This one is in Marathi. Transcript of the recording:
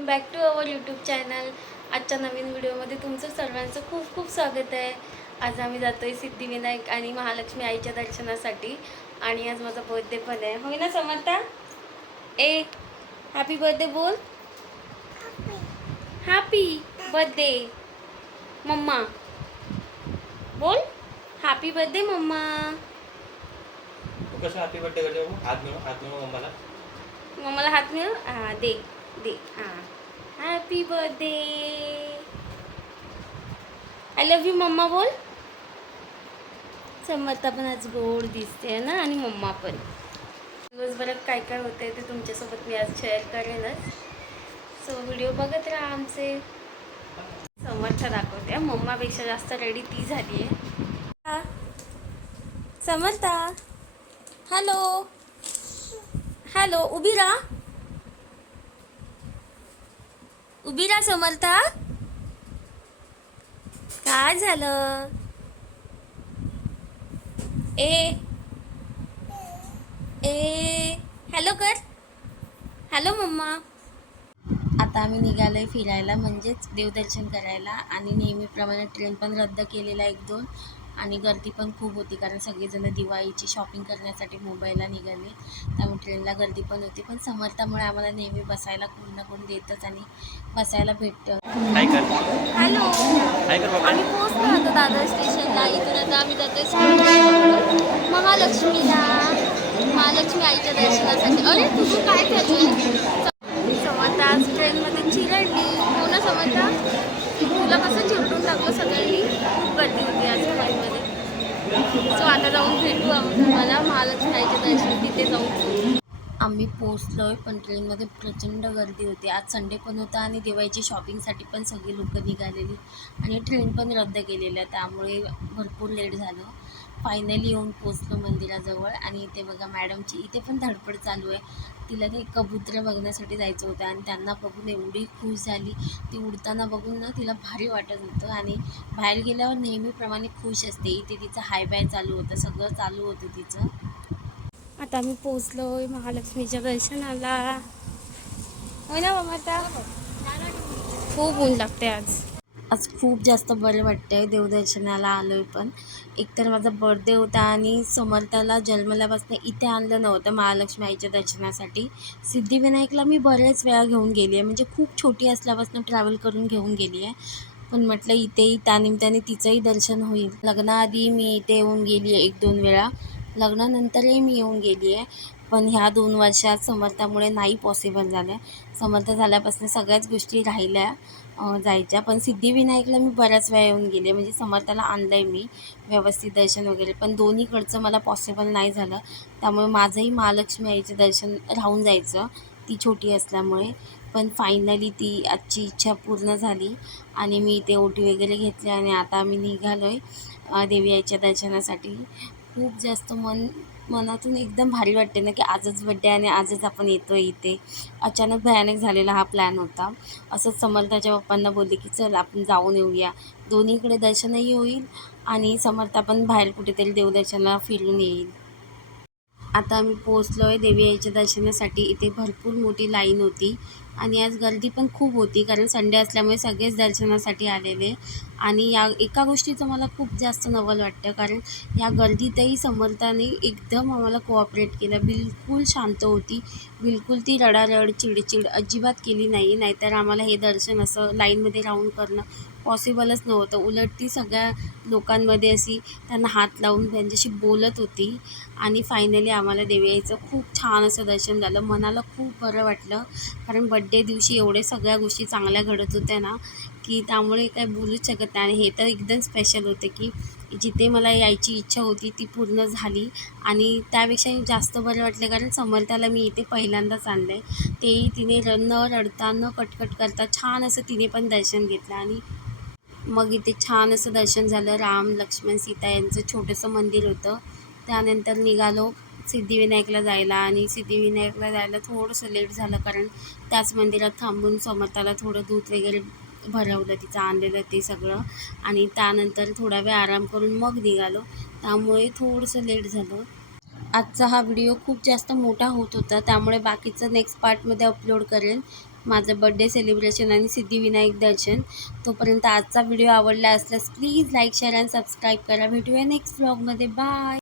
Welcome back to our YouTube channel. आजच्या नवीन व्हिडिओमध्ये तुमचं सर्वांचं खूप खूप स्वागत आहे. आज आम्ही जातो आहे सिद्धिविनायक आणि महालक्ष्मी आईच्या दर्शनासाठी आणि आज माझा बर्थडे पण आहे. होय ना समर्था? ए हॅपी बर्थडे बोल. Happy birthday mamma. बोल. Happy birthday mamma. कसं हॅपी बर्थडे करते हात मिळव हात मिळव मम्माला. मम्माला हात मिळव? हां दे. दे हां happy birthday I love you mamma बोल. समर्था पण आज गोड दिसते ना आणि मम्मा पण. दिवसभरात काय काय होतंय ते तुमच्यासोबत मी आज शेअर करेनच सो व्हिडिओ बघत राहा आमचे. समर्थ दाखवते. मम्मापेक्षा जास्त रेडी ती झाली आहे. समर्था. हॅलो हॅलो उभी राहा. उभी राहा समर्था. काय झालं? ए. ए. हॅलो कर. Hello mamma. आता आम्ही निघालोय फिरायला म्हणजेच देवदर्शन करायला. आणि नेहमीप्रमाणे ट्रेन पण रद्द केलेला एक दोन. आणि गर्दी पण खूप होती कारण सगळेजण दिवाळीची शॉपिंग करण्यासाठी मुंबईला निघाले. त्यामुळे ट्रेनला गर्दी पण होती. पण समर्थामुळे आम्हाला नेहमी बसायला कोण ना कोण देतच आणि बसायला भेटतं. हॅलो आम्ही पोहोचलो आता दादर स्टेशनला इथून आता आम्ही जातोय महालक्ष्मीला. महालक्ष्मी आईच्या दर्शनासाठी. अरे तुझं काय चालू. समर्था आज ट्रेनमध्ये चिरडली. तुला कसं चिरडून टाकलं सगळ्यांनी. खूप गर्दी होती आज ट्रेनमध्ये सो आता जाऊन भेटू मला महालक्ष्मी आईच्या दर्शन तिथे जाऊन आम्ही पोचलोय पण ट्रेनमध्ये प्रचंड गर्दी होती. आज संडे पण होता आणि दिवाळीची शॉपिंगसाठी पण सगळी लोकं निघालेली. आणि ट्रेन पण रद्द केलेल्या. त्यामुळे भरपूर लेट झालं. फायनली येऊन पोचलो मंदिराजवळ. आणि इथे बघा मॅडमची इथे पण धडपड चालू आहे. तिला ते कबुतरं बघण्यासाठी जायचं होतं आणि त्यांना बघून एवढी खुश झाली. ती उडताना बघून ना तिला भारी वाटत होतं. आणि बाहेर गेल्यावर नेहमीप्रमाणे खुश असते. इथे तिचं हाय बाय चालू होतं. सगळं चालू होतं तिचं. आता आम्ही पोचलो महालक्ष्मीच्या दर्शनाला. होय ना बाबा आता खूप ऊन लागते आज. आज खूप जास्त बरं वाटतं आहे देवदर्शनाला आलो आहे पण. एकतर माझा बर्थडे होता आणि समर्थाला जन्मल्यापासून इथे आणलं नव्हतं महालक्ष्मी आईच्या दर्शनासाठी. सिद्धिविनायकला मी बऱ्याच वेळा घेऊन गेली आहे म्हणजे खूप छोटी असल्यापासून ट्रॅव्हल करून घेऊन गेली आहे पण म्हटलं इथेही त्यानिमित्ताने तिचंही दर्शन होईल. लग्नाआधी मी इथे येऊन गेली आहे एक दोन वेळा. लग्नानंतरही मी येऊन गेली आहे पण ह्या दोन वर्षात समर्थामुळे नाही पॉसिबल झालं आहे समर्थ झाल्यापासून सगळ्याच गोष्टी राहिल्या. जायच्या. पण सिद्धिविनायकला मी बऱ्याच वेळा येऊन गेले. म्हणजे समर्थाला आणलं आहे मी व्यवस्थित दर्शन वगैरे. पण दोन्हीकडचं मला पॉसिबल नाही झालं. त्यामुळे माझंही महालक्ष्मी आईचं दर्शन राहून जायचं. ती छोटी असल्यामुळे. पण फायनली ती आजची इच्छा पूर्ण झाली. आणि मी इथे ओटी वगैरे घेतली आणि आता आम्ही निघालो आहे देवी आईच्या दर्शनासाठी. खूप जास्त मन मनातून एकदम भारी वाटते ना की आजच बड्डे आणि आजच आपण येतो आहे इथे. अचानक भयानक झालेला हा प्लॅन होता. असंच समर्थाच्या पप्पांना बोलले की चल आपण जाऊन येऊया. दोन्हीकडे दर्शनही होईल आणि समर्थ आपण बाहेर कुठेतरी देवदर्शनाला फिरून येईल. आता आम्ही पोचलो आहे देवी आईच्या दर्शनासाठी. इथे भरपूर मोठी लाईन होती. आणि आज गर्दी पण खूप होती कारण संडे असल्यामुळे सगळेच दर्शनासाठी आलेले. आणि या एका गोष्टीचं मला खूप जास्त नवल वाटतं कारण या गर्दीतही समर्थाने एकदम आम्हाला कोऑपरेट केलं. बिलकुल शांत होती. बिलकुल ती रडारड चिडचिड अजिबात केली नाही. नाहीतर आम्हाला हे दर्शन असं लाईनमध्ये राहून करणं पॉसिबलच नव्हतं. उलट ती सगळ्या लोकांमध्ये अशी त्यांना हात लावून त्यांच्याशी बोलत होती. आणि फायनली आम्हाला देवीचं खूप छान असं दर्शन झालं. मनाला खूप बरं वाटलं. कारण बड्डे दिवशी एवढे सगळ्या गोष्टी चांगल्या घडत होत्या ना की त्यामुळे काय बोलूच शकत नाही. आणि हे तर एकदम स्पेशल होते की जिथे मला यायची इच्छा होती ती पूर्ण झाली. आणि त्यापेक्षाही जास्त बरं वाटलं कारण समर्थाला मी इथे पहिल्यांदाच आणलं आहे तेही तिने र न रडता न कटकट करता छान असं तिने पण दर्शन घेतलं. आणि मग इथे छान असं दर्शन झालं. राम लक्ष्मण सीता यांचं छोटंसं मंदिर होतं. त्यानंतर निघालो. सिद्धिविनायकला जायला आणि सिद्धिविनायकला जायला थोडंसं लेट झालं कारण त्याच मंदिरात थांबून समर्थाला थोडं दूध वगैरे भरवलं तिचं आणलेलं ते सगळं. आणि त्यानंतर थोडा वेळ आराम करून मग निघालो. त्यामुळे थोडंसं लेट झालं. आजचा हा व्हिडिओ खूप जास्त मोठा होत होता. त्यामुळे बाकीचं नेक्स्ट पार्टमध्ये अपलोड करेन. माझं बड्डे सेलिब्रेशन आणि सिद्धिविनायक दर्शन. तोपर्यंत आजचा व्हिडिओ आवडला असल्यास please like share and subscribe करा. भेटूया नेक्स्ट ब्लॉगमध्ये बाय